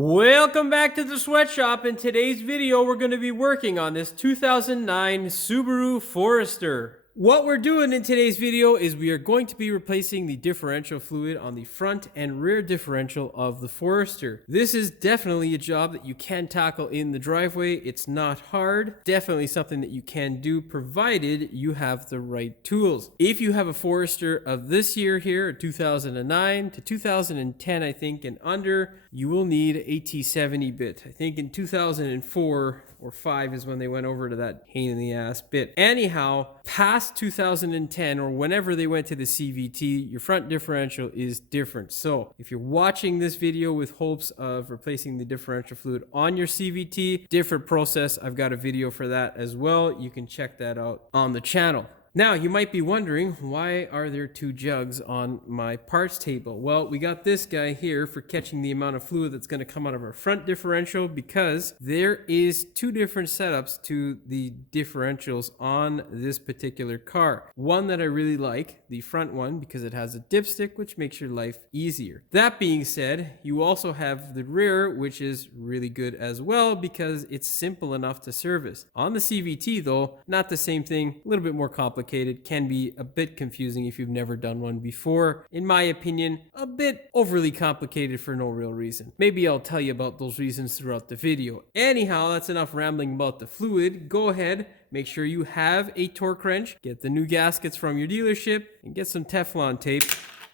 Welcome back to the sweatshop. In today's video, we're going to be working on this 2009 Subaru Forester. What we're doing in today's video is we are going to be replacing the differential fluid on the front and rear differential of the Forester. This is definitely a job that you can tackle in the driveway. It's not hard. Definitely something that you can do provided you have the right tools. If you have a Forester of this year here, 2009 to 2010, I think, and under, you will need a T70 bit. I think in 2004 or 5 is when they went over to that pain in the ass bit. Anyhow, past 2010 or whenever they went to the CVT, your front differential is different. So if you're watching this video with hopes of replacing the differential fluid on your CVT, different process. I've got a video for that as well. You can check that out on the channel. Now, you might be wondering, why are there two jugs on my parts table? Well, we got this guy here for catching the amount of fluid that's going to come out of our front differential, because there is two different setups to the differentials on this particular car. One that I really like, the front one, because it has a dipstick, which makes your life easier. That being said, you also have the rear, which is really good as well, because it's simple enough to service. On the CVT, though, not the same thing, a little bit more complicated. Can be a bit confusing if you've never done one before. In my opinion, a bit overly complicated for no real reason. Maybe I'll tell you about those reasons throughout the video. Anyhow, that's enough rambling about the fluid. Go ahead, make sure you have a torque wrench, get the new gaskets from your dealership, and get some Teflon tape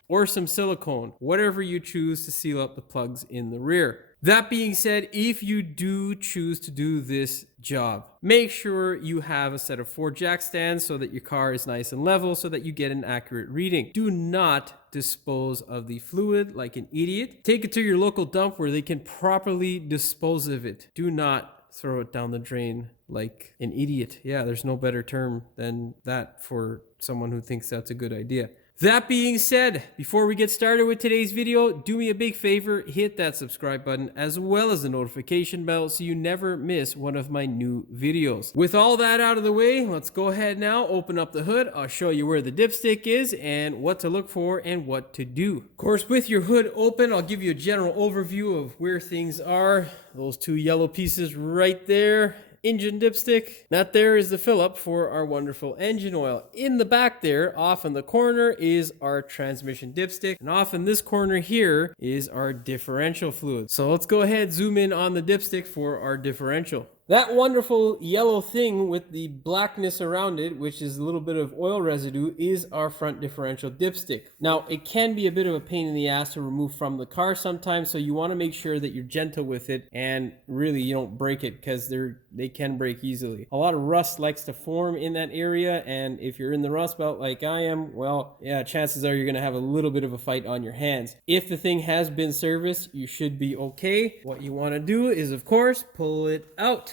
or some silicone, whatever you choose to seal up the plugs in the rear. That being said, if you do choose to do this job, make sure you have a set of 4 jack stands so that your car is nice and level so that you get an accurate reading. Do not dispose of the fluid like an idiot. Take it to your local dump where they can properly dispose of it. Do not throw it down the drain like an idiot. Yeah, there's no better term than that for someone who thinks that's a good idea. That being said, before we get started with today's video, do me a big favor, hit that subscribe button as well as the notification bell so you never miss one of my new videos. With all that out of the way, let's go ahead now, open up the hood. I'll show you where the dipstick is and what to look for and what to do. Of course, with your hood open, I'll give you a general overview of where things are. Those 2 yellow pieces right there. Engine dipstick. That there is the fill up for our wonderful engine oil. In the back there, off in the corner, is our transmission dipstick. And off in this corner here is our differential fluid. So let's go ahead, zoom in on the dipstick for our differential. That wonderful yellow thing with the blackness around it, which is a little bit of oil residue, is our front differential dipstick. Now, it can be a bit of a pain in the ass to remove from the car sometimes, so you want to make sure that you're gentle with it and really you don't break it, because they can break easily. A lot of rust likes to form in that area, and if you're in the rust belt like I am, well, yeah, chances are you're going to have a little bit of a fight on your hands. If the thing has been serviced, you should be okay. What you want to do is, of course, pull it out.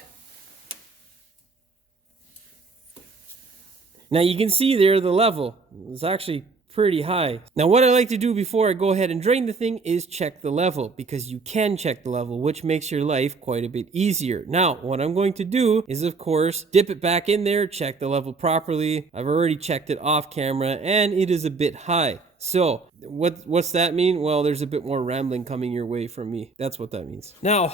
Now you can see there the level is actually pretty high. Now what I like to do before I go ahead and drain the thing is check the level, because you can check the level, which makes your life quite a bit easier. Now what I'm going to do is, of course, dip it back in there, check the level properly. I've already checked it off camera and it is a bit high. So what's that mean? Well, there's a bit more rambling coming your way from me. That's what that means. Now,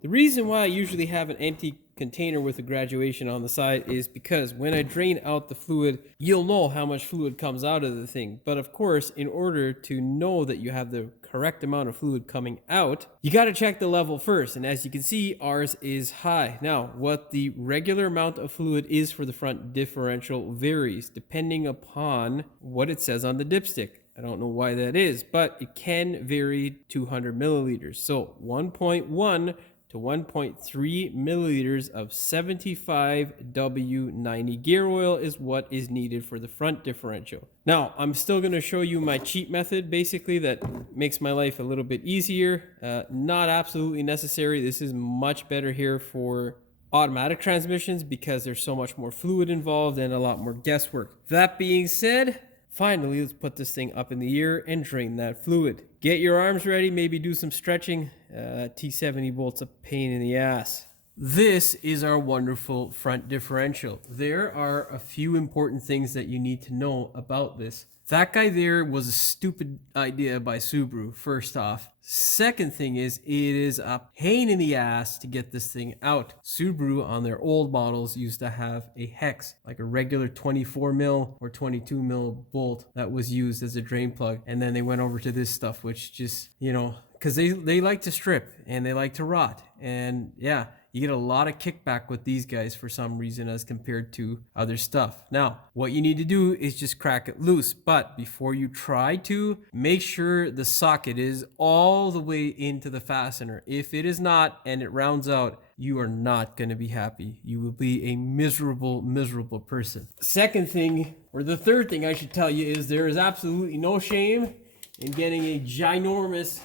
the reason why I usually have an empty container with a graduation on the side is because when I drain out the fluid, you'll know how much fluid comes out of the thing. But of course, in order to know that you have the correct amount of fluid coming out, you got to check the level first. And as you can see, ours is high. Now, what the regular amount of fluid is for the front differential varies depending upon what it says on the dipstick. I don't know why that is, but it can vary 200 milliliters. So 1.1 to 1.3 milliliters of 75W90 gear oil is what is needed for the front differential. Now, I'm still going to show you my cheat method, basically, that makes my life a little bit easier. Not absolutely necessary. This is much better here for automatic transmissions because there's so much more fluid involved and a lot more guesswork. That being said, finally, let's put this thing up in the air and drain that fluid. Get your arms ready, maybe do some stretching. T70 bolt's a pain in the ass. This is our wonderful front differential. There are a few important things that you need to know about this. That guy there was a stupid idea by Subaru, first off. Second thing is, it is a pain in the ass to get this thing out. Subaru on their old models used to have a hex, like a regular 24 mil or 22 mil bolt that was used as a drain plug. And then they went over to this stuff, which just, you know, because they like to strip and they like to rot. And yeah, you get a lot of kickback with these guys for some reason as compared to other stuff. Now, what you need to do is just crack it loose. But before you try to, make sure the socket is all the way into the fastener. If it is not and it rounds out, you are not going to be happy. You will be a miserable, miserable person. Second thing, or the third thing I should tell you, is there is absolutely no shame in getting a ginormous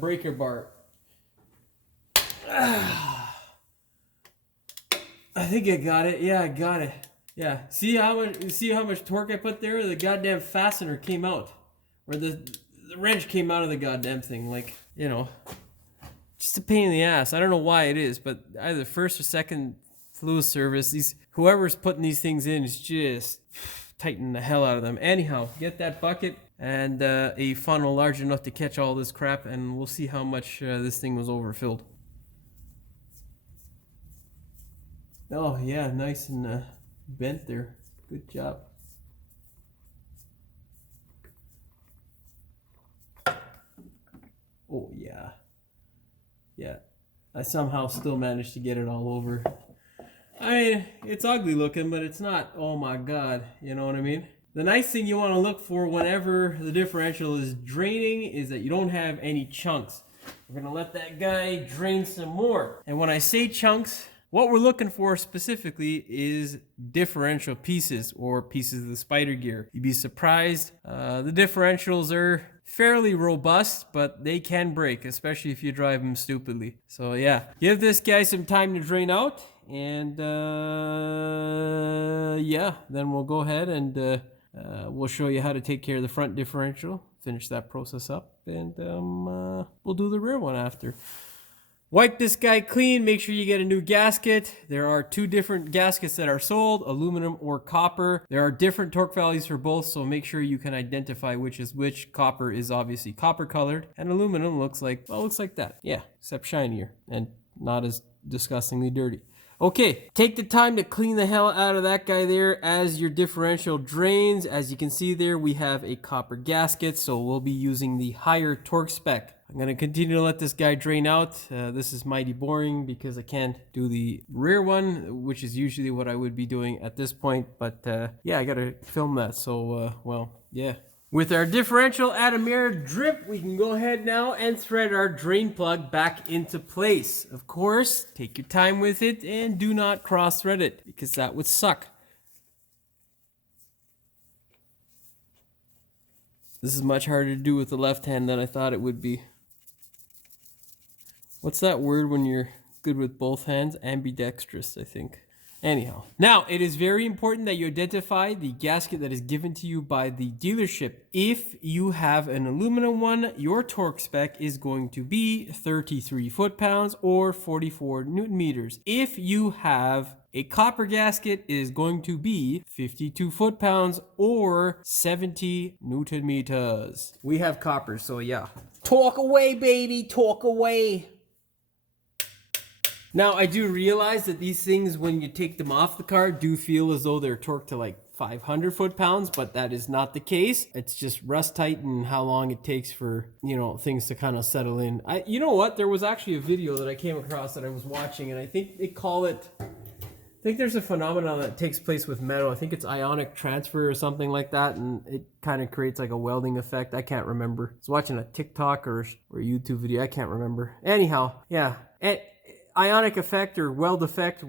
breaker bar. I think I got it. Yeah, I got it. Yeah. See how much torque I put there? The goddamn fastener came out. Or the wrench came out of the goddamn thing. Like, you know, just a pain in the ass. I don't know why it is, but either first or second fluid service, whoever's putting these things in is just tightening the hell out of them. Anyhow, get that bucket and a funnel large enough to catch all this crap, and we'll see how much this thing was overfilled. Oh yeah, nice and bent there. Good job. Oh yeah. Yeah. I somehow still managed to get it all over. I mean, it's ugly looking, but it's not, oh my god, you know what I mean? The nice thing you want to look for whenever the differential is draining is that you don't have any chunks. We're going to let that guy drain some more. And when I say chunks, what we're looking for specifically is differential pieces or pieces of the spider gear. You'd be surprised. The differentials are fairly robust, but they can break, especially if you drive them stupidly. So yeah, give this guy some time to drain out, and yeah, then we'll go ahead and we'll show you how to take care of the front differential, finish that process up, and we'll do the rear one after. Wipe this guy clean, make sure you get a new gasket. There are two different gaskets that are sold, aluminum or copper. There are different torque values for both, so make sure you can identify which is which. Copper is obviously copper colored, and aluminum looks like, well, looks like that. Yeah, except shinier and not as disgustingly dirty. Okay, take the time to clean the hell out of that guy there as your differential drains. As you can see there, we have a copper gasket, so we'll be using the higher torque spec. I'm going to continue to let this guy drain out. This is mighty boring because I can't do the rear one, which is usually what I would be doing at this point. But yeah, I got to film that. So, well, yeah. With our differential at a mere drip, we can go ahead now and thread our drain plug back into place. Of course, take your time with it and do not cross-thread it because that would suck. This is much harder to do with the left hand than I thought it would be. What's that word when you're good with both hands? Ambidextrous, I think. Anyhow, now it is very important that you identify the gasket that is given to you by the dealership. If you have an aluminum one, your torque spec is going to be 33 foot-pounds or 44 newton meters. If you have a copper gasket, it is going to be 52 foot-pounds or 70 newton meters. We have copper, so yeah. Torque away, baby, torque away. Now, I do realize that these things, when you take them off the car, do feel as though they're torqued to like 500 foot-pounds, but that is not the case. It's just rust tight and how long it takes for, you know, things to kind of settle in. You know what? There was actually a video that I came across that I was watching, and I think they call it, I think there's a phenomenon that takes place with metal. I think it's ionic transfer or something like that, and it kind of creates like a welding effect. I can't remember. I was watching a TikTok or a YouTube video. I can't remember. Anyhow, yeah. Ionic effect or weld effect,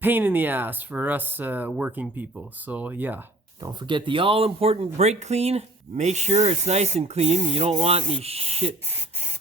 pain in the ass for us working people. So yeah, don't forget the all-important brake clean. Make sure it's nice and clean. You don't want any shit.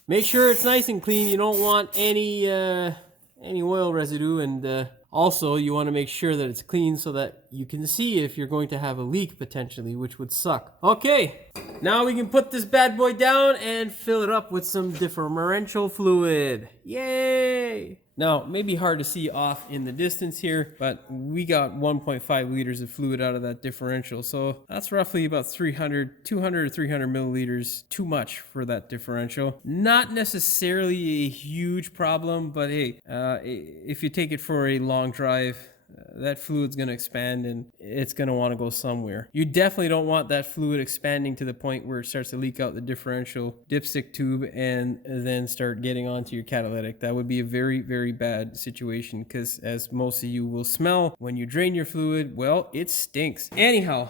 Make sure it's nice and clean. You don't want any oil residue, and also you want to make sure that it's clean so that you can see if you're going to have a leak potentially, which would suck. Okay, now we can put this bad boy down and fill it up with some differential fluid. Yay! Now, it may be hard to see off in the distance here, but we got 1.5 liters of fluid out of that differential. So that's roughly about 200 or 300 milliliters too much for that differential. Not necessarily a huge problem, but hey, if you take it for a long drive, that fluid's going to expand and it's going to want to go somewhere. You definitely don't want that fluid expanding to the point where it starts to leak out the differential dipstick tube and then start getting onto your catalytic. That would be a very, very bad situation because, as most of you will smell when you drain your fluid, well, it stinks. Anyhow,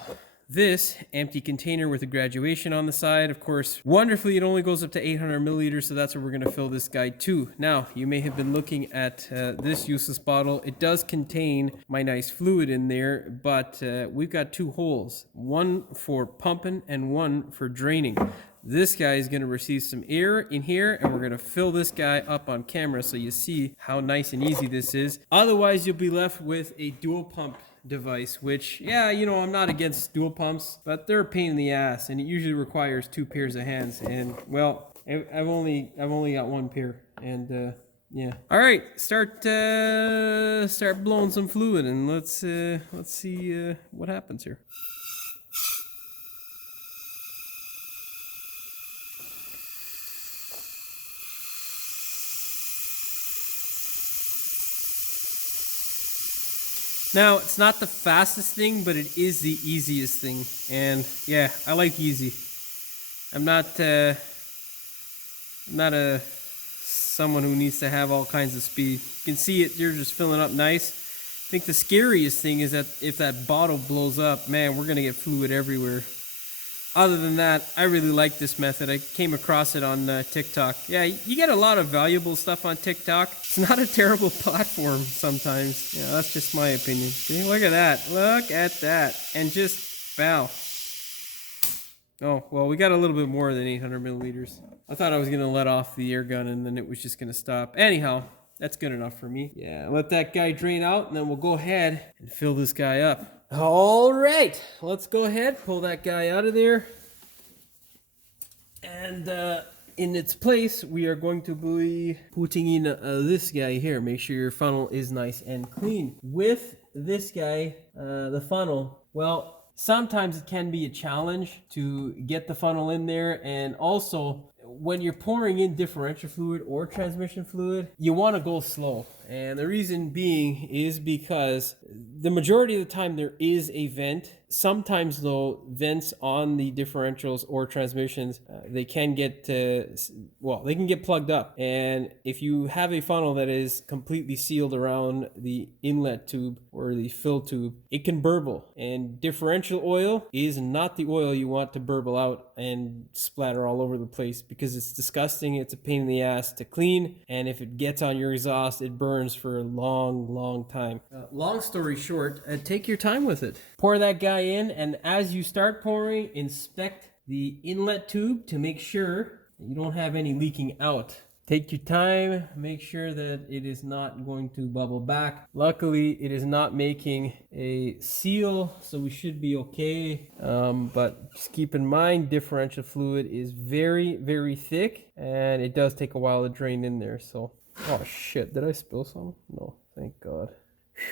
this empty container with a graduation on the side, of course, wonderfully, it only goes up to 800 milliliters, so that's where we're going to fill this guy to. Now, you may have been looking at this useless bottle. It does contain my nice fluid in there, but we've got two holes, one for pumping and one for draining. This guy is going to receive some air in here, and we're going to fill this guy up on camera so you see how nice and easy this is. Otherwise, you'll be left with a dual pump device, which, yeah, you know, I'm not against dual pumps, but they're a pain in the ass, and it usually requires two pairs of hands. And well, I've only got one pair, and yeah. All right, start blowing some fluid, and let's see what happens here. Now, it's not the fastest thing, but it is the easiest thing. And yeah, I like easy. I'm not someone who needs to have all kinds of speed. You can see it, you're just filling up nice. I think the scariest thing is that if that bottle blows up, man, we're gonna get fluid everywhere. Other than that, I really like this method. I came across it on TikTok. Yeah, you get a lot of valuable stuff on TikTok. It's not a terrible platform sometimes. Yeah, that's just my opinion. See, look at that. Look at that. And just bow. Oh, well, we got a little bit more than 800 milliliters. I thought I was going to let off the air gun and then it was just going to stop. Anyhow, that's good enough for me. Yeah, let that guy drain out and then we'll go ahead and fill this guy up. All right, let's go ahead, pull that guy out of there. And in its place, we are going to be putting in this guy here. Make sure your funnel is nice and clean. With this guy, the funnel, well, sometimes it can be a challenge to get the funnel in there, and also when you're pouring in differential fluid or transmission fluid, you want to go slow. And the reason being is because the majority of the time there is a vent. Sometimes though, vents on the differentials or transmissions, they can get they can get plugged up. And if you have a funnel that is completely sealed around the inlet tube or the fill tube, it can burble. And differential oil is not the oil you want to burble out and splatter all over the place, because it's disgusting. It's a pain in the ass to clean, and if it gets on your exhaust, it burns for a long time. Long story short, take your time with it. Pour that guy in, and as you start pouring, inspect the inlet tube to make sure that you don't have any leaking out. Take your time, make sure that it is not going to bubble back. Luckily, it is not making a seal, so we should be okay. But just keep in mind, differential fluid is very thick, and it does take a while to drain in there. So, oh shit, did I spill some? No, thank God. Whew.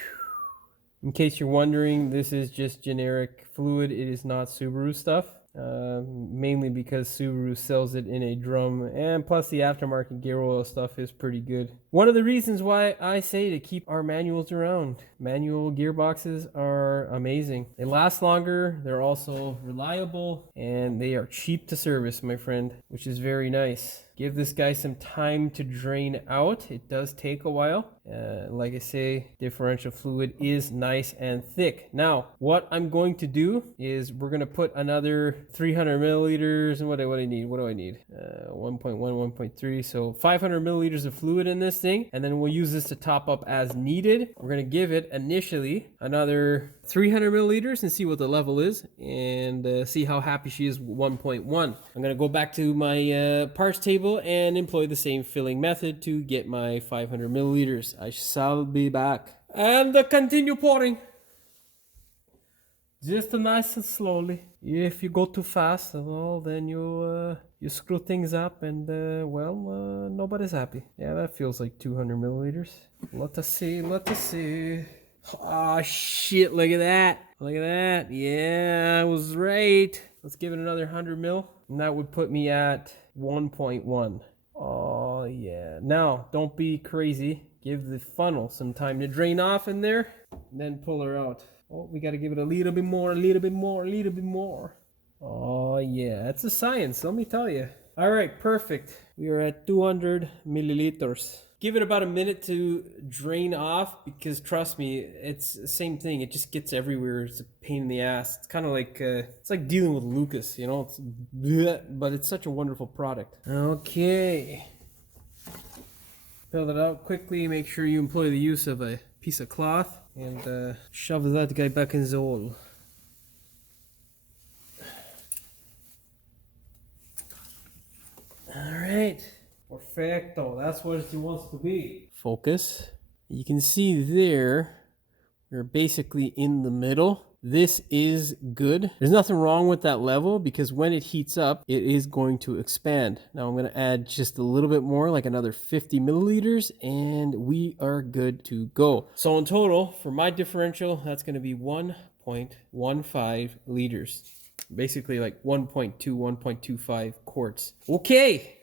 In case you're wondering, this is just generic fluid. It is not Subaru stuff. Mainly because Subaru sells it in a drum, and plus the aftermarket gear oil stuff is pretty good. One of the reasons why I say to keep our manuals around. Manual gearboxes are amazing. They last longer, they're also reliable, and they are cheap to service, my friend, which is very nice. Give this guy some time to drain out. It does take a while. Like I say, differential fluid is nice and thick. Now, what I'm going to do is we're going to put another 300 milliliters. And what do I need? 1.1, 1.3. So 500 milliliters of fluid in this thing. And then we'll use this to top up as needed. We're going to give it initially another 300 milliliters and see what the level is, and see how happy she is with 1.1. I'm going to go back to my parts table and employ the same filling method to get my 500 milliliters. I shall be back and continue pouring. Just nice and slowly. If you go too fast, well, then you screw things up, and nobody's happy. Yeah, that feels like 200 milliliters. Let us see. Let us see. Oh shit! Look at that. Look at that. Yeah, I was right. Let's give it another 100 mil, and that would put me at 1.1. Oh yeah. Now, don't be crazy. Give the funnel some time to drain off in there, and then pull her out. Oh, we got to give it a little bit more, a little bit more, a little bit more. Oh, yeah, that's a science, let me tell you. All right, perfect. We are at 200 milliliters. Give it about a minute to drain off because trust me, it's the same thing. It just gets everywhere. It's a pain in the ass. It's kind of like, it's like dealing with Lucas, you know? It's bleh, but it's such a wonderful product. Okay. Fill it out quickly. Make sure you employ the use of a piece of cloth. And shove that guy back in the hole. Alright. Perfecto. That's what it wants to be. Focus. You can see there, we're basically in the middle. This is good. There's nothing wrong with that level because when it heats up, it is going to expand. Now I'm going to add just a little bit more, like another 50 milliliters, and we are good to go. So in total, for my differential, that's going to be 1.15 liters. Basically like 1.2, 1.25 quarts. Okay.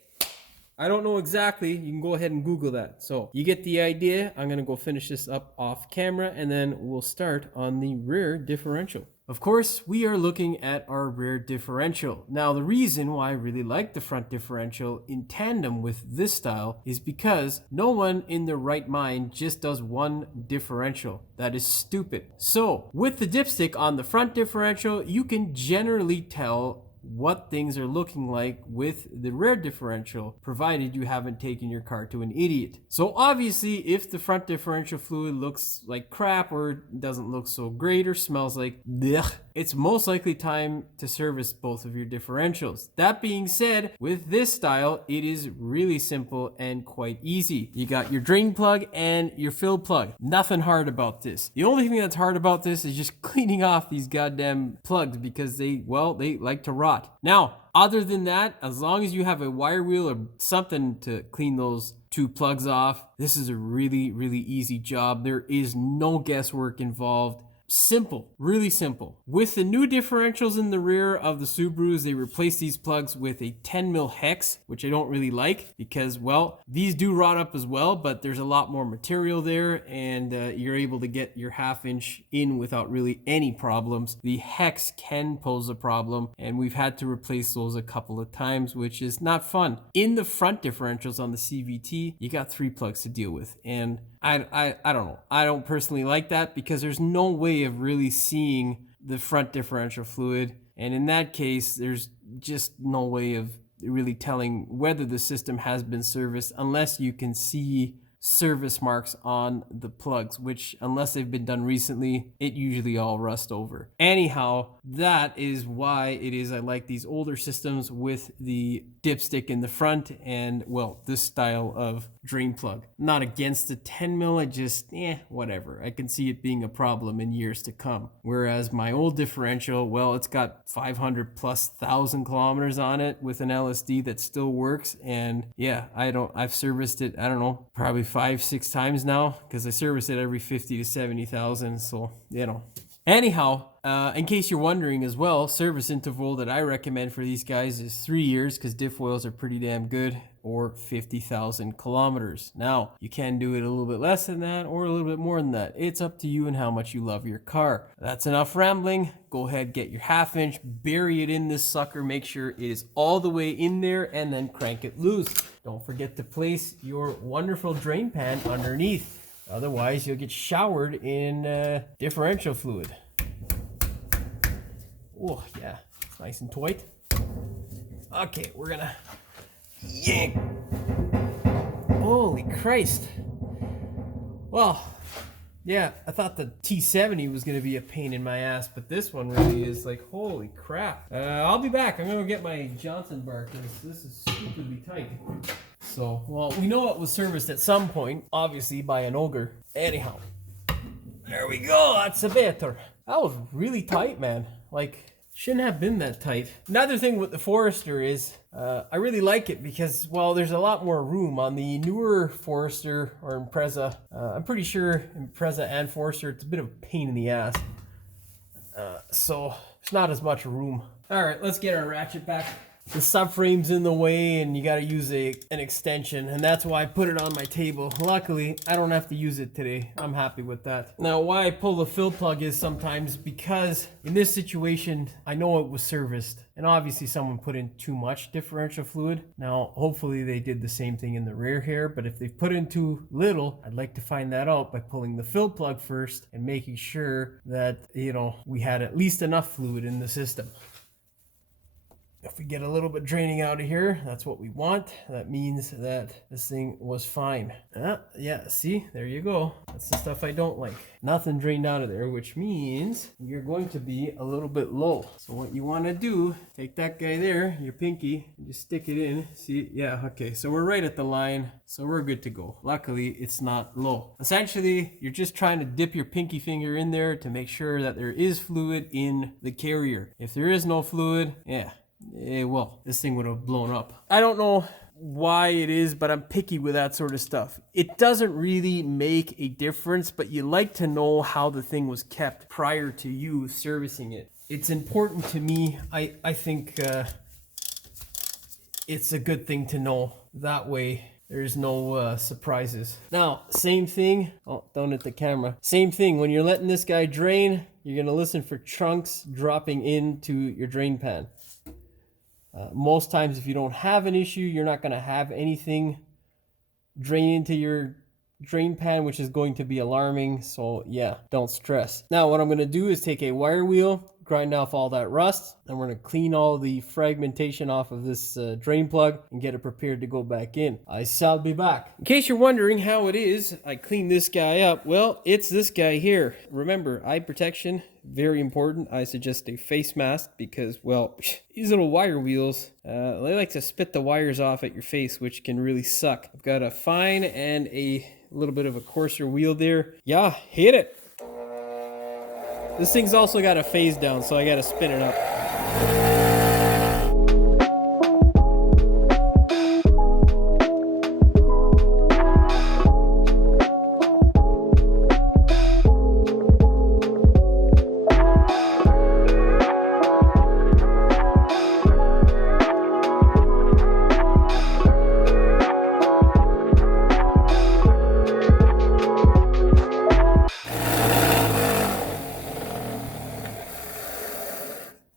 I don't know exactly. You can go ahead and Google that. So you get the idea. I'm going to go finish this up off camera and then we'll start on the rear differential. Of course, we are looking at our rear differential. Now, the reason why I really like the front differential in tandem with this style is because no one in their right mind just does one differential. That is stupid. So with the dipstick on the front differential, you can generally tell what things are looking like with the rear differential, provided you haven't taken your car to an idiot. So obviously, if the front differential fluid looks like crap or doesn't look so great or smells like blech, it's most likely time to service both of your differentials. That being said, with this style, it is really simple and quite easy. You got your drain plug and your fill plug. Nothing hard about this. The only thing that's hard about this is just cleaning off these goddamn plugs because they like to rot. Now, other than that, as long as you have a wire wheel or something to clean those two plugs off, this is a really, really easy job. There is no guesswork involved. Simple, really simple. With the new differentials in the rear of the Subarus, they replaced these plugs with a 10 mil hex, which I don't really like because, well, these do rot up as well, but there's a lot more material there and you're able to get your 1/2 inch in without really any problems. The hex can pose a problem and we've had to replace those a couple of times, which is not fun. In the front differentials on the CVT, you got 3 plugs to deal with, and I don't know. I don't personally like that because there's no way of really seeing the front differential fluid. And in that case, there's just no way of really telling whether the system has been serviced unless you can see service marks on the plugs, which unless they've been done recently, it usually all rust over. Anyhow, that is why it is I like these older systems with the dipstick in the front and, well, this style of drain plug. Not against the 10 mil, I just, whatever. I can see it being a problem in years to come. Whereas my old differential, well, it's got 500 plus thousand kilometers on it with an LSD that still works. And yeah, I've serviced it, I don't know, probably 5-6 times now because I service it every 50 to 70,000. So, you know. Anyhow, in case you're wondering as well, service interval that I recommend for these guys is 3 years because diff oils are pretty damn good, or 50,000 kilometers. Now, you can do it a little bit less than that or a little bit more than that. It's up to you and how much you love your car. That's enough rambling. Go ahead, get your 1/2 inch, bury it in this sucker, make sure it is all the way in there, and then crank it loose. Don't forget to place your wonderful drain pan underneath. Otherwise, you'll get showered in differential fluid. Oh, yeah, it's nice and tight. Okay, we're gonna yank. Holy Christ. Well, yeah, I thought the T70 was gonna be a pain in my ass, but this one really is like, holy crap. I'll be back. I'm gonna get my Johnson bar because this is stupidly tight. So, well, we know it was serviced at some point, obviously by an ogre. Anyhow, there we go. That's a better. That was really tight, man. Like, shouldn't have been that tight. Another thing with the Forester is I really like it because, well, there's a lot more room on the newer Forester or Impreza. I'm pretty sure Impreza and Forester, it's a bit of a pain in the ass. So there's not as much room. All right, let's get our ratchet back. The subframe's in the way and you got to use an extension, and that's why I put it on my table. Luckily, I don't have to use it today. I'm happy with that. Now, why I pull the fill plug is sometimes because in this situation, I know it was serviced, and obviously someone put in too much differential fluid. Now, hopefully they did the same thing in the rear here, but if they put in too little, I'd like to find that out by pulling the fill plug first and making sure that, you know, we had at least enough fluid in the system. If we get a little bit draining out of here, that's what we want. That means that this thing was fine. Yeah, see, there you go. That's the stuff I don't like. Nothing drained out of there, which means you're going to be a little bit low. So what you want to do, take that guy there, your pinky, and just stick it in. See, yeah, okay, so we're right at the line, so we're good to go. Luckily, it's not low. Essentially, you're just trying to dip your pinky finger in there to make sure that there is fluid in the carrier. If there is no fluid, yeah, well, this thing would have blown up. I don't know why it is, but I'm picky with that sort of stuff. It doesn't really make a difference, but you like to know how the thing was kept prior to you servicing it. It's important to me. I think it's a good thing to know. That way there's no surprises. Now, same thing. Oh, don't hit the camera. Same thing. When you're letting this guy drain, you're going to listen for chunks dropping into your drain pan. Most times, if you don't have an issue, you're not going to have anything drain into your drain pan, which is going to be alarming. So yeah, don't stress. Now, what I'm going to do is take a wire wheel, grind off all that rust, and we're going to clean all the fragmentation off of this drain plug and get it prepared to go back in. I shall be back. In case you're wondering how it is I clean this guy up, well, it's this guy here. Remember, eye protection, very important. I suggest a face mask because, well, these little wire wheels, they like to spit the wires off at your face, which can really suck. I've got a fine and a little bit of a coarser wheel there. Yeah, hit it. This thing's also got a phase down, so I gotta spin it up.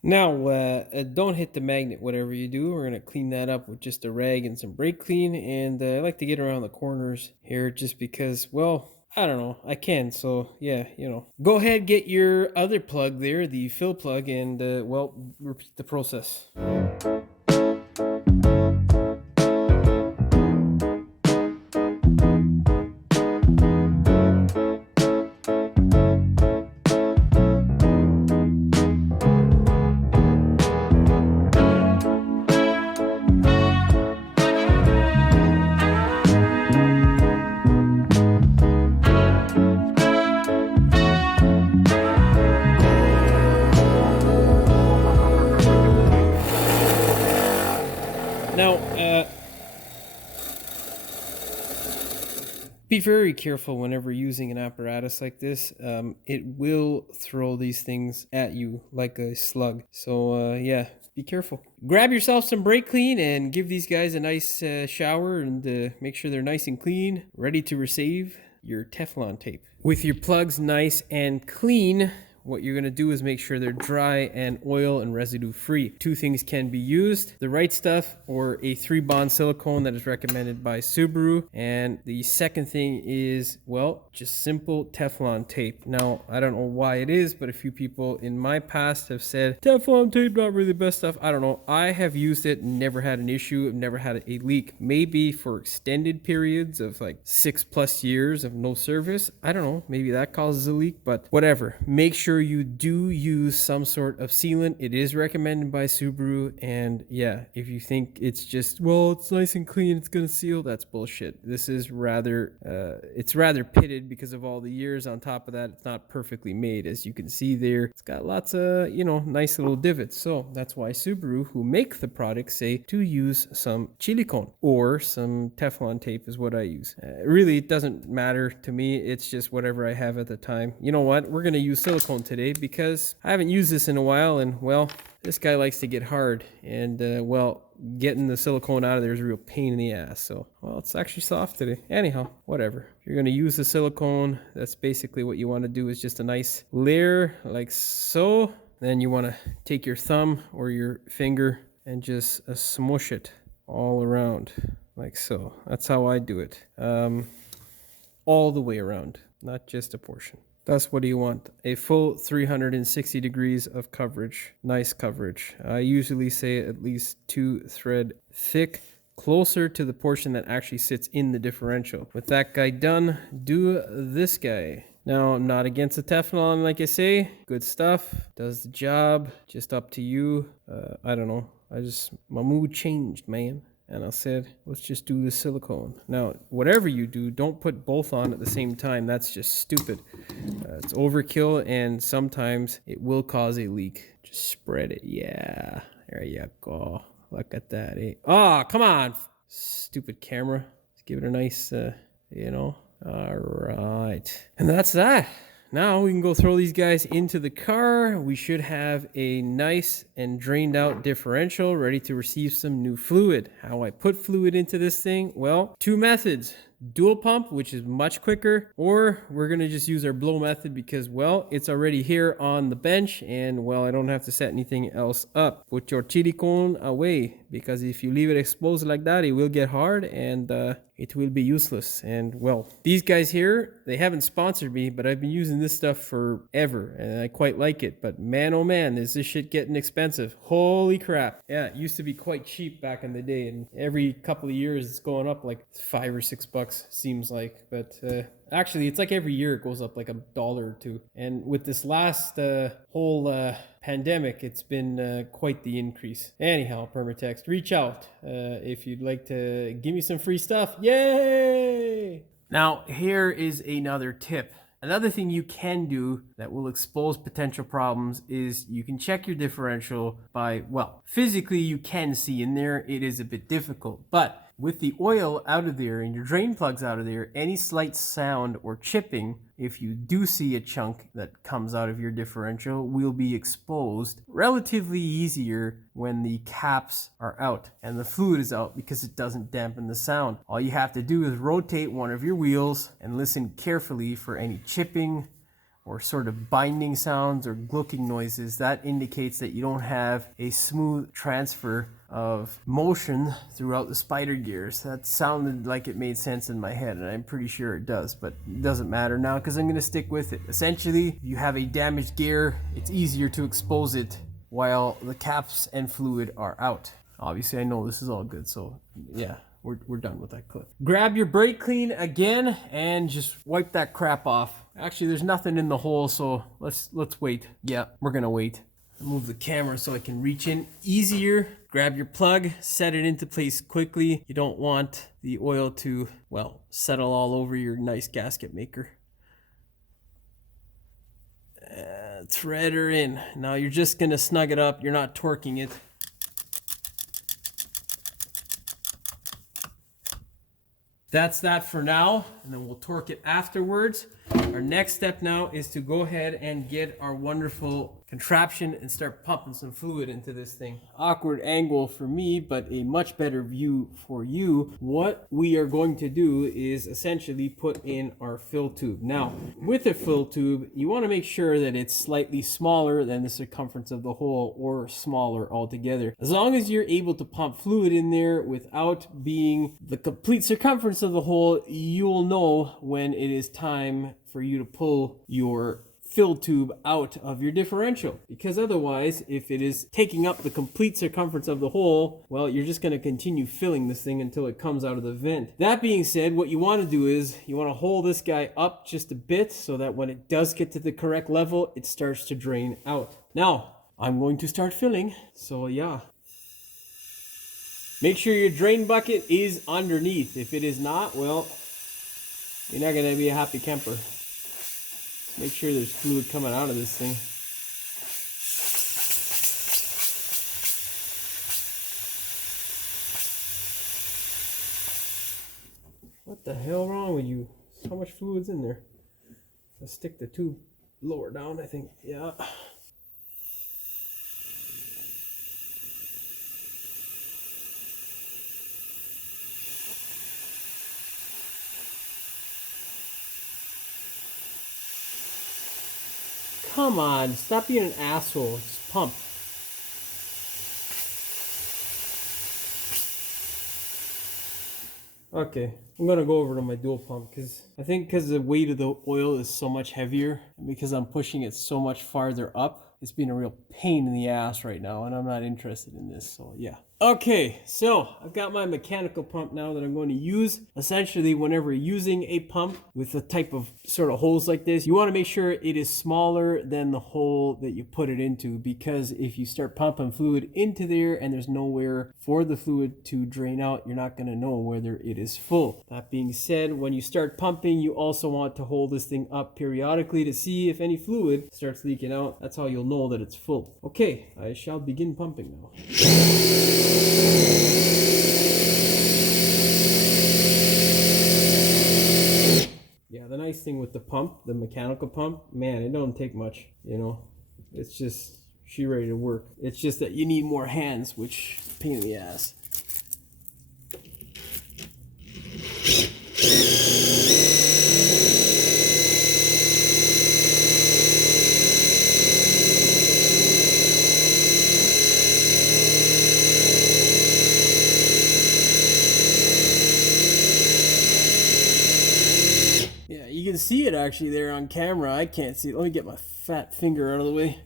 Now, don't hit the magnet, whatever you do. We're going to clean that up with just a rag and some brake clean. And I like to get around the corners here just because, well, I don't know, I can. So, yeah, you know. Go ahead, get your other plug there, the fill plug, and, well, repeat the process. Now, be very careful whenever using an apparatus like this. It will throw these things at you like a slug. So, yeah, be careful. Grab yourself some brake clean and give these guys a nice shower and make sure they're nice and clean, ready to receive your Teflon tape. With your plugs nice and clean, what you're going to do is make sure they're dry and oil and residue free. Two things can be used: the right stuff or a 3-bond silicone that is recommended by Subaru. And the second thing is, well, just simple Teflon tape. Now, I don't know why it is, but a few people in my past have said Teflon tape not really the best stuff. I don't know. I have used it, never had an issue. I've never had a leak. Maybe for extended periods of like 6+ years of no service, I don't know, maybe that causes a leak, but whatever. Make sure sure you do use some sort of sealant. It is recommended by Subaru, and yeah, if you think it's just, well, it's nice and clean, it's gonna seal, that's bullshit. This is rather it's rather pitted because of all the years. On top of that, it's not perfectly made, as you can see there. It's got lots of, you know, nice little divots. So that's why Subaru, who make the product, say to use some silicone or some Teflon tape is what I use. Really, it doesn't matter to me. It's just whatever I have at the time. You know what? We're gonna use silicone today because I haven't used this in a while, and well, this guy likes to get hard, and well, getting the silicone out of there is a real pain in the ass. So, well, it's actually soft today. Anyhow, whatever. If you're going to use the silicone, that's basically what you want to do, is just a nice layer like so. Then you want to take your thumb or your finger and just smush it all around like so. That's how I do it. All the way around, not just a portion. That's what you want. A full 360 degrees of coverage. Nice coverage. I usually say at least 2 thread thick, closer to the portion that actually sits in the differential. With that guy done, do this guy. Now, I'm not against the Teflon, like I say. Good stuff. Does the job. Just up to you. I don't know. My mood changed, man. And I said, let's just do the silicone. Now, whatever you do, don't put both on at the same time. That's just stupid. It's overkill, and sometimes it will cause a leak. Just spread it. Yeah, there you go. Look at that. Eh? Oh, come on. Stupid camera. Let's give it a nice, you know. All right. And that's that. Now we can go throw these guys into the car. We should have a nice and drained out differential ready to receive some new fluid. How I put fluid into this thing? Well, 2 methods. Dual pump, which is much quicker, or we're going to just use our blow method because, well, it's already here on the bench, and, well, I don't have to set anything else up. Put your silicone away, because if you leave it exposed like that, it will get hard, and it will be useless. And, well, these guys here, they haven't sponsored me, but I've been using this stuff forever, and I quite like it. But man, oh man, is this shit getting expensive. Holy crap. Yeah, it used to be quite cheap back in the day, and every couple of years it's going up like $5 or $6, seems like. But actually, it's like every year it goes up like $1 or $2. And with this last whole pandemic, it's been quite the increase. Anyhow, Permatext, reach out if you'd like to give me some free stuff. Yay! Now, here is another tip. Another thing you can do that will expose potential problems is you can check your differential by, well, physically you can see in there. It is a bit difficult, but with the oil out of there and your drain plugs out of there, any slight sound or chipping, if you do see a chunk that comes out of your differential, will be exposed relatively easier when the caps are out and the fluid is out, because it doesn't dampen the sound. All you have to do is rotate one of your wheels and listen carefully for any chipping or sort of binding sounds or glucking noises. That indicates that you don't have a smooth transfer of motion throughout the spider gears. That sounded like it made sense in my head, and I'm pretty sure it does, but it doesn't matter now because I'm going to stick with it. Essentially, if you have a damaged gear, it's easier to expose it while the caps and fluid are out. Obviously, I know this is all good, so yeah. We're done with that clip. Grab your brake clean again and just wipe that crap off. Actually, there's nothing in the hole, so let's wait. Yeah, we're gonna wait. Move the camera so I can reach in easier. Grab your plug, set it into place quickly. You don't want the oil to, well, settle all over your nice gasket maker. Thread her in. Now you're just gonna snug it up. You're not torquing it. That's that for now, and then we'll torque it afterwards. Our next step now is to go ahead and get our wonderful contraption and start pumping some fluid into this thing. Awkward angle for me, but a much better view for you. What we are going to do is essentially put in our fill tube. Now, with a fill tube, you want to make sure that it's slightly smaller than the circumference of the hole, or smaller altogether. As long as you're able to pump fluid in there without being the complete circumference of the hole, you'll know when it is time for you to pull your fill tube out of your differential, because otherwise, if it is taking up the complete circumference of the hole, well, you're just going to continue filling this thing until it comes out of the vent. That being said, what you want to do is you want to hold this guy up just a bit so that when it does get to the correct level, it starts to drain out. Now, I'm going to start filling, so yeah. Make sure your drain bucket is underneath. If it is not, well, you're not going to be a happy camper. Make sure there's fluid coming out of this thing. What the hell wrong with you? So much fluid's in there. Let's stick the tube lower down, I think. Yeah. Come on, stop being an asshole. Just pump. Okay, I'm gonna go over to my dual pump because I think because the weight of the oil is so much heavier and because I'm pushing it so much farther up, it's been a real pain in the ass right now and I'm not interested in this, so yeah. Okay, so I've got my mechanical pump now that I'm going to use. Essentially, whenever using a pump with a type of sort of holes like this, you want to make sure it is smaller than the hole that you put it into, because if you start pumping fluid into there and there's nowhere for the fluid to drain out, you're not going to know whether it is full. That being said, when you start pumping, you also want to hold this thing up periodically to see if any fluid starts leaking out. That's how you'll know that it's full. Okay, I shall begin pumping now. Yeah, the nice thing with the pump, the mechanical pump, man, it don't take much, you know. It's just, she ready to work. It's just that you need more hands, which pain in the ass. You can see it actually there on camera. I can't see it. Let me get my fat finger out of the way.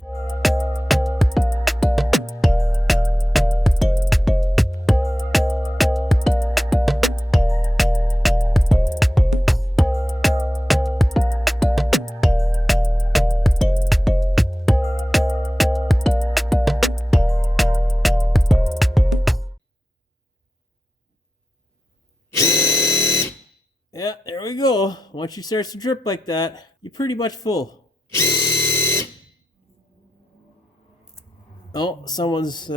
Yeah, there we go. Once you start to drip like that, you're pretty much full. Oh, someone's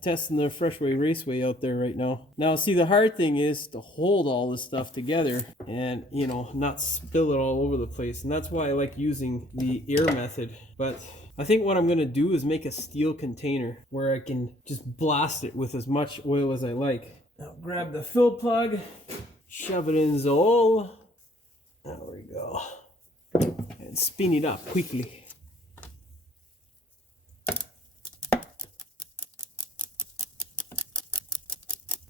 testing their Freshway Raceway out there right now. Now, see, the hard thing is to hold all this stuff together and, you know, not spill it all over the place. And that's why I like using the air method. But I think what I'm going to do is make a steel container where I can just blast it with as much oil as I like. Now, grab the fill plug. Shove it in the hole. There we go. And spin it up quickly.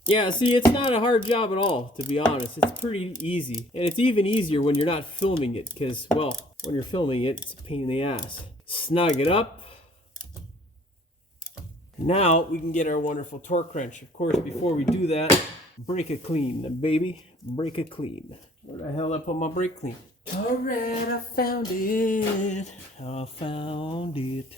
Yeah, see, it's not a hard job at all, to be honest. It's pretty easy. And it's even easier when you're not filming it, because, well, when you're filming it, it's a pain in the ass. Snug it up. Now we can get our wonderful torque wrench. Of course, before we do that, break it clean, baby. Break it clean. Where the hell did I put my brake clean? Alright, I found it. I found it.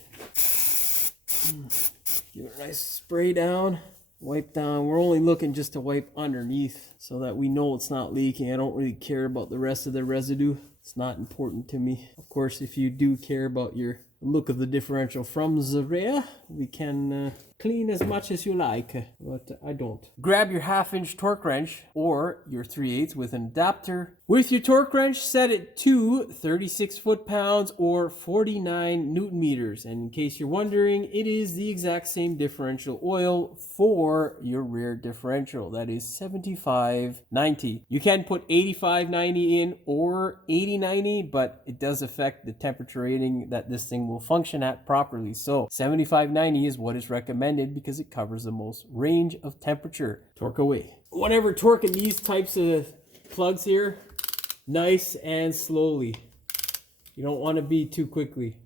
Give it a nice spray down. Wipe down. We're only looking just to wipe underneath so that we know it's not leaking. I don't really care about the rest of the residue. It's not important to me. Of course, if you do care about your look of the differential from the rear, we can clean as much as you like, but I don't. Grab your 1/2-inch torque wrench or your 3/8 with an adapter. With your torque wrench, set it to 36 foot-pounds or 49 newton meters. And in case you're wondering, it is the exact same differential oil for your rear differential. That is 7590. You can put 8590 in or 8090, but it does affect the temperature rating that this thing will function at properly. So 7590 is what is recommended because it covers the most range of temperature. Torque away. Whenever torquing these types of plugs here, nice and slowly. You don't want to be too quickly.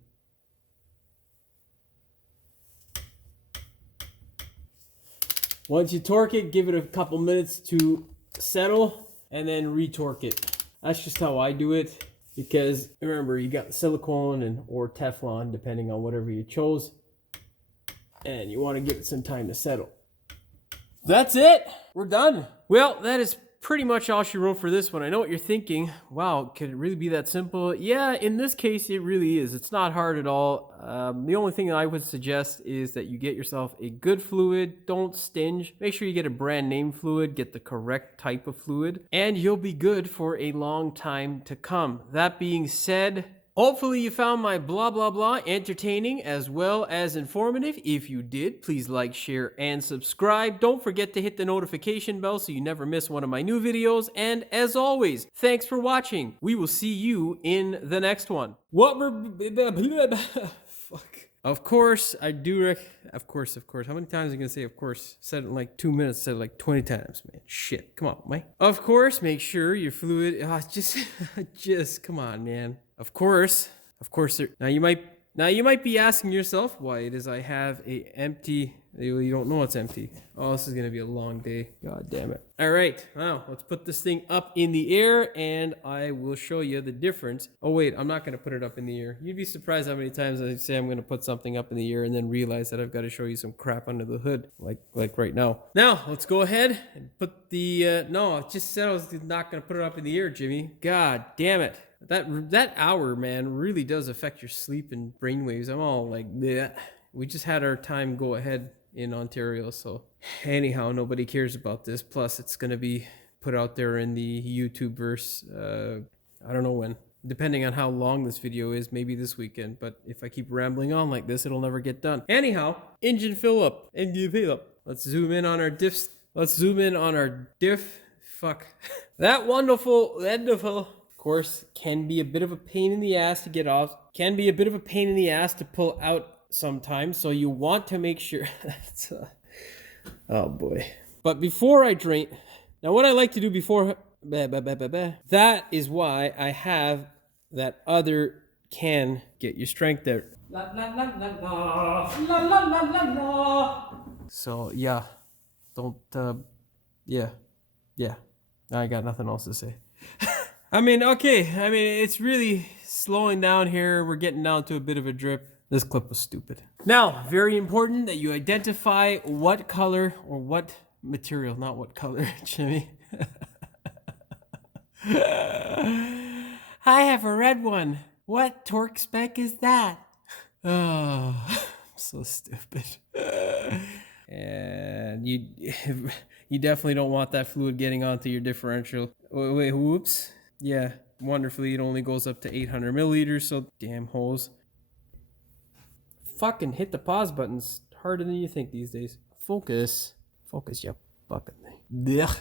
Once you torque it, give it a couple minutes to settle and then retorque it. That's just how I do it, because remember, you got silicone and or Teflon, depending on whatever you chose, and you want to give it some time to settle. That's it. We're done. Well, that is pretty much all she wrote for this one. I know what you're thinking. Wow, could it really be that simple? Yeah, in this case, it really is. It's not hard at all. The only thing that I would suggest is that you get yourself a good fluid. Don't stinge. Make sure you get a brand name fluid. Get the correct type of fluid. And you'll be good for a long time to come. That being said, hopefully you found my blah blah blah entertaining as well as informative. If you did, please like, share, and subscribe. Don't forget to hit the notification bell so you never miss one of my new videos. And as always, thanks for watching. We will see you in the next one. What we're... Fuck. Of course, I do of course. How many times are you gonna say of course? Said it in like 2 minutes, said it like 20 times, man. Shit, come on, Mike. Of course, make sure your fluid, just, come on, man. Of course, now you might be asking yourself why it is I have a empty, you don't know it's empty. Oh, this is gonna be a long day. God damn it. All right, now let's put this thing up in the air and I will show you the difference. Oh wait, I'm not gonna put it up in the air. You'd be surprised how many times I say I'm gonna put something up in the air and then realize that I've got to show you some crap under the hood, like right now. Now, let's go ahead and put the, no, I just said I was not gonna put it up in the air, Jimmy. God damn it. That hour, man, really does affect your sleep and brainwaves. I'm all like, bleh. We just had our time go ahead in Ontario, so anyhow, nobody cares about this. Plus, it's gonna be put out there in the YouTube verse. I don't know when, depending on how long this video is. Maybe this weekend. But if I keep rambling on like this, it'll never get done. Anyhow, engine fill up. Let's zoom in on our diffs. Let's zoom in on our diff. Fuck. That wonderful. Of course, can be a bit of a pain in the ass to get off. Can be a bit of a pain in the ass to pull out sometimes. So you want to make sure. Oh boy. But before I drain, now what I like to do before, that is why I have that other can. Get your strength there. La, la, la, la, la. La, la, la, la, la. So yeah, don't, yeah. I got nothing else to say. I mean, it's really slowing down here. We're getting down to a bit of a drip. This clip was stupid. Now, very important that you identify what color or what material, not what color, Jimmy. I have a red one. What torque spec is that? Oh, I'm so stupid. And you definitely don't want that fluid getting onto your differential. Wait, whoops. Yeah, wonderfully, it only goes up to 800 milliliters, so damn holes. Fucking hit the pause buttons harder than you think these days. Focus, you fucking thing. Ugh.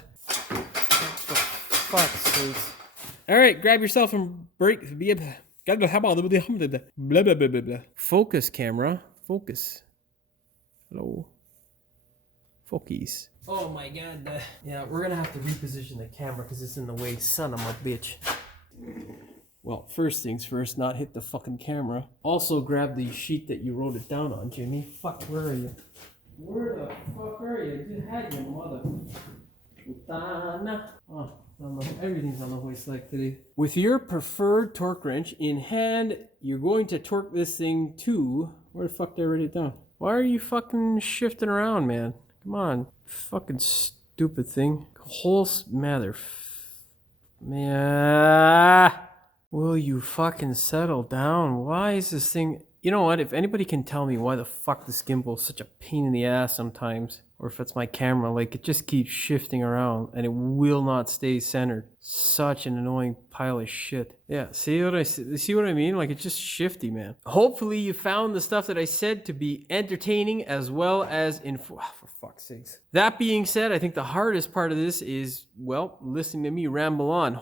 Fuck sakes. All right, grab yourself and break. Focus, camera. Focus. Hello. Focus. Oh my god. Yeah, we're gonna have to reposition the camera because it's in the way. Son of a bitch. Well, first things first, not hit the fucking camera. Also grab the sheet that you wrote it down on, Jimmy. Fuck, where are you? Where the fuck are you? You had your mother. Oh, everything's on the hoist like today. With your preferred torque wrench in hand, you're going to torque this thing to... Where the fuck did I write it down? Why are you fucking shifting around, man? Come on, fucking stupid thing. Whole mother. Man, will you fucking settle down? Why is this thing? You know what? If anybody can tell me why the fuck this gimbal is such a pain in the ass sometimes, or if it's my camera, like it just keeps shifting around and it will not stay centered. Such an annoying pile of shit. Yeah, see what I mean? Like it's just shifty, man. Hopefully you found the stuff that I said to be entertaining as well as for fuck's sakes. That being said, I think the hardest part of this is, well, listening to me ramble on.